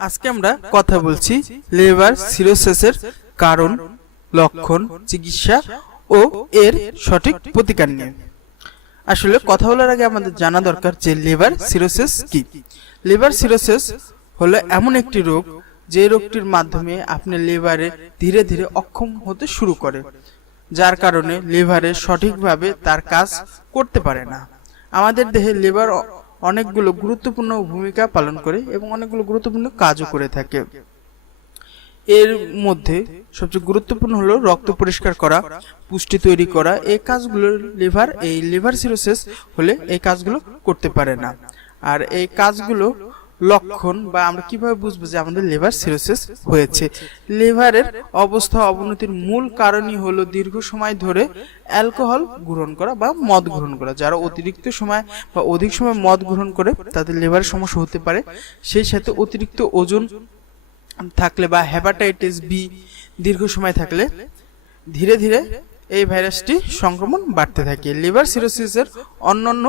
আজকে আমরা কথা বলছি লিভার সিরোসিসের কারণ, লক্ষণ, চিকিৎসা ও এর সঠিক প্রতিকার নিয়ে। আসলে কথা বলার আগে আমাদের জানা দরকার যে লিভার সিরোসিস কি। লিভার সিরোসিস হলো এমন একটি রোগ যে রোগটির মাধ্যমে আপনার লিভারে ধীরে ধীরে অক্ষম হতে শুরু করে, যার কারণে লিভারে সঠিকভাবে তার কাজ করতে পারে না। আমাদের দেহে লিভার অনেকগুলো গুরুত্বপূর্ণ ভূমিকা পালন করে এবং অনেকগুলো গুরুত্বপূর্ণ কাজও করে থাকে। এর মধ্যে সবচেয়ে গুরুত্বপূর্ণ হলো রক্ত পরিষ্কার করা, পুষ্টি তৈরি করা। এই কাজগুলো লিভার সিরোসিস হলে এই কাজগুলো করতে পারে না। আর এই কাজগুলো লক্ষণ বা আমরা কিভাবে বুঝবো যে আমাদের লিভার সিরোসিস হয়েছে। লিভারের অবস্থা অবনতির মূল কারণই হলো দীর্ঘ সময় ধরে অ্যালকোহল গ্রহণ করা বা মদ গ্রহণ করা। যারা অতিরিক্ত সময় বা অধিক সময় মদ গ্রহণ করে তাদের লিভারের সমস্যা হতে পারে। সেই সাথে অতিরিক্ত ওজন থাকলে বা হেপাটাইটিস বি দীর্ঘ সময় থাকলে ধীরে ধীরে এই ভাইরাসটি সংক্রমণ বাড়তে থাকে। লিভার সিরোসিসের অন্যান্য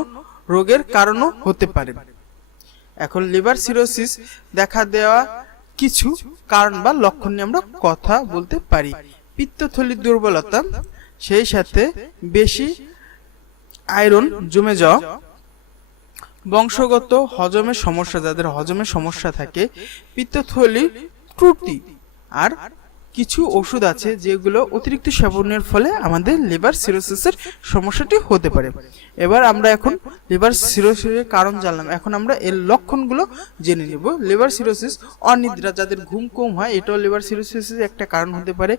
রোগের কারণও হতে পারে। এখন লিভার সিরোসিস দেখা দেওয়া কিছু কারণ বা লক্ষণ নিয়ে আমরা কথা বলতে পারি। পিত্তথলির দুর্বলতা, সেই সাথে বেশি আয়রন জমে যাওয়া, বংশগত হজমের সমস্যা, যাদের হজমের সমস্যা থাকে, পিত্তথলি ত্রুটি, আর কিছু ওষুধ আছে যেগুলো অতিরিক্ত সেবনের ফলে আমাদের লিভার সিরোসিসের সমস্যাটি হতে পারে। এবার আমরা এখন লিভার সিরোসিসের কারণ জানলাম, এখন আমরা এর লক্ষণগুলো জেনে নেব। লিভার সিরোসিস, অনিদ্রা, যাদের ঘুম কম হয়, এটাও লিভার সিরোসিসের একটা কারণ হতে পারে।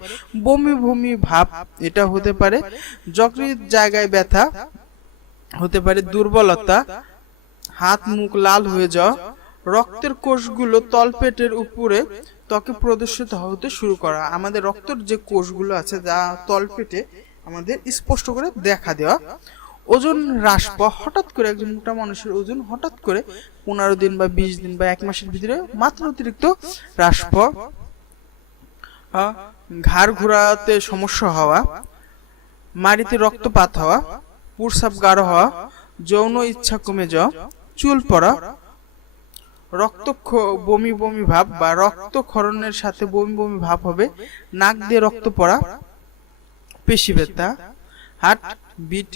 বমি বমি ভাব, এটা হতে পারে। যকৃৎ জায়গায় ব্যথা হতে পারে। দুর্বলতা, হাত মুখ লাল হয়ে যাওয়া, রক্তের কোষগুলো তলপেটের উপরে ত্বকে প্রদর্শিত হতে শুরু করা। আমাদের রক্তের যে কোষগুলো আছে যা তলপেটে আমাদের স্পষ্ট করে দেখা দেওয়া। ওজন হ্রাস পাওয়া, হঠাৎ করে একজন মোটা মানুষের ওজন হঠাৎ করে 15 দিন বা 20 দিন বা 1 মাসের ভিতরে মাত্র অতিরিক্ত হ্রাস পাওয়া। ঘাড় ঘোরাতে সমস্যা হওয়া, মাড়িতে রক্তপাত হওয়া, প্রস্রাব গাঢ় হওয়া, যৌন ইচ্ছা কমে যাওয়া, চুল পড়া, বমি বমি ভাব বা রক্তক্ষরণের সাথে বমি বমি ভাব হবে, নাক দিয়ে রক্ত পড়া, পেশি ব্যথা, হার্ট বিট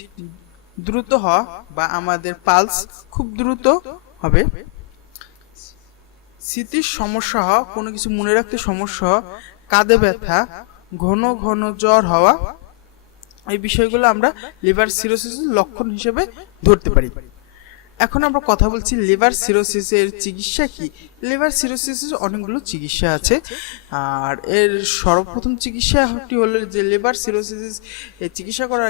দ্রুত হওয়া বা আমাদের পালস খুব দ্রুত হবে, স্মৃতির সমস্যা হওয়া, কোনো কিছু মনে রাখতে সমস্যা হওয়া, কাঁধে ব্যথা, ঘন ঘন জ্বর হওয়া। এই বিষয়গুলো আমরা লিভার সিরোসিসের লক্ষণ হিসেবে ধরতে পারি। এখন আমরা কথা বলছি লিভার সিরোসিসের চিকিৎসা কি। লিভার সিরোসিসের অনেকগুলো চিকিৎসা আছে, আর এর সর্বপ্রথম চিকিৎসাটি হলো যে লিভার সিরোসিস এই চিকিৎসা করার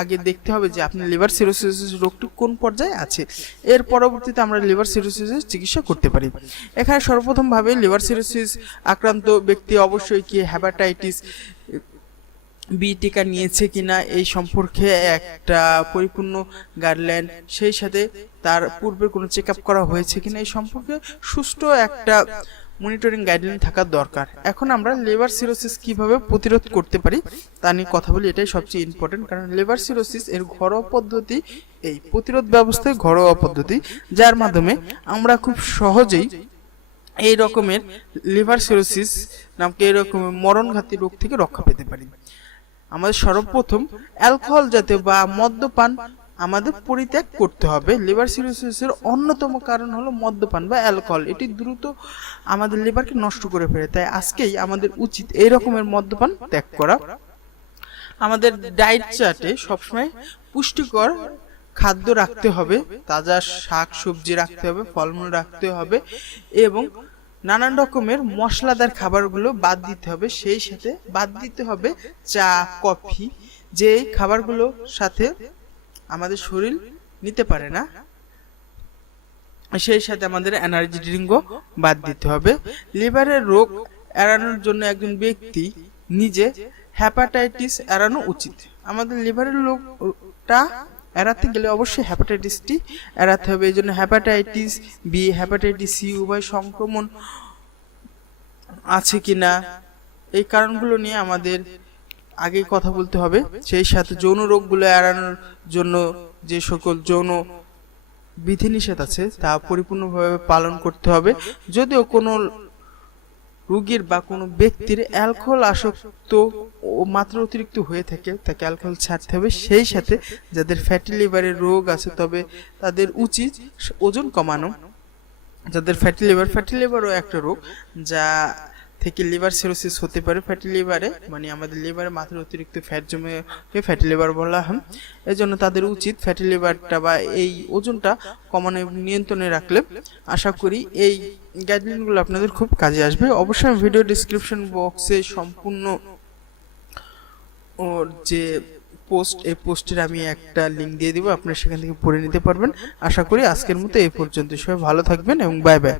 আগে দেখতে হবে যে আপনার লিভার সিরোসিস রোগটি কোন পর্যায়ে আছে। এর পরবর্তীতে আমরা লিভার সিরোসিসের চিকিৎসা করতে পারি। এখানে সর্বপ্রথমভাবে লিভার সিরোসিস আক্রান্ত ব্যক্তি অবশ্যই কি হেপাটাইটিস বি টিকা নিয়েছে কিনা এই সম্পর্কে একটা পরিপূর্ণ গাইডলাইন, সেই সাথে তার পূর্বে কোনো চেক আপ করা হয়েছে কিনা এই সম্পর্কে সুষ্ঠু একটা মনিটরিং গাইডলাইন থাকার দরকার। এখন আমরা লিভার সিরোসিস কিভাবে প্রতিরোধ করতে পারি তা নিয়ে কথা বলি। এটাই সবচেয়ে ইম্পর্টেন্ট, কারণ লিভার সিরোসিস এর ঘরোয়া পদ্ধতি, এই প্রতিরোধ ব্যবস্থায় ঘরোয়া পদ্ধতি, যার মাধ্যমে আমরা খুব সহজেই এই রকমের লিভার সিরোসিস নামক এই রকমের মরণঘাতী রোগ থেকে রক্ষা পেতে পারি। আমাদের সর্বপ্রথম অ্যালকোহল জাতীয় বা মদ্যপান আমাদের পরিত্যাগ করতে হবে। লিভার সিরোসিসের অন্যতম কারণ হলো মদ্যপান বা অ্যালকোহল, এটি দ্রুত আমাদের লিভারকে নষ্ট করে ফেলে। তাই আজকেই আমাদের উচিত এই রকমের মদ্যপান ত্যাগ করা। আমাদের ডায়েট চার্টে সবসময় পুষ্টিকর খাদ্য রাখতে হবে, তাজা শাক সবজি রাখতে হবে, ফলমূল রাখতে হবে এবং নানান রকমের মশলাদার খাবারগুলো বাদ দিতে হবে। সেই সাথে বাদ দিতে হবে চা কফি, যে খাবারগুলোর সাথে আমাদের শরীর নিতে পারে না। সেই সাথে আমাদের এনার্জি ড্রিঙ্কও বাদ দিতে হবে। লিভারের রোগ এড়ানোর জন্য একজন ব্যক্তি নিজে হেপাটাইটিস এড়ানো উচিত। আমাদের লিভারের রোগটা এড়াতে গেলে অবশ্যই হেপাটাইটিসটি এড়াতে হবে। এই জন্য হেপাটাইটিস বি, হেপাটাইটিস সি উভয় সংক্রমণ আছে কিনা এই কারণগুলো নিয়ে আমাদের আগে কথা বলতে হবে। সেই সাথে যৌন রোগগুলো এড়ানোর জন্য যে সকল যৌন বিধিনিষেধ আছে তা পরিপূর্ণভাবে পালন করতে হবে। যদিও কোনো রোগীর বা কোনো ব্যক্তির অ্যালকোহল আসক্ত ও মাত্রা অতিরিক্ত হয়ে থাকে তাকে অ্যালকোহল ছাড়তে হবে। সেই সাথে যাদের ফ্যাটি লিভারের রোগ আছে তবে তাদের উচিত ওজন কমানো। যাদের ফ্যাটি লিভারও একটা রোগ যা থেকে লিভার সিরোসিস হতে পারে। ফ্যাটি লিভারে মানে আমাদের লিভারে মাত্রা অতিরিক্ত ফ্যাট জমে ফ্যাটি লিভার বলা হয়। এই জন্য তাদের উচিত ফ্যাটি লিভারটা বা এই ওজনটা কমানো এবং নিয়ন্ত্রণে রাখলে আশা করি এই গাইডলাইনগুলো আপনাদের খুব কাজে আসবে। অবশ্যই আমি ভিডিও ডিসক্রিপশন বক্সে সম্পূর্ণ ওর যে পোস্ট, এই পোস্টের আমি একটা লিঙ্ক দিয়ে দিব, আপনারা সেখান থেকে পড়ে নিতে পারবেন। আশা করি আজকের মতো এই পর্যন্ত। সবাই ভালো থাকবেন এবং বাই বাই।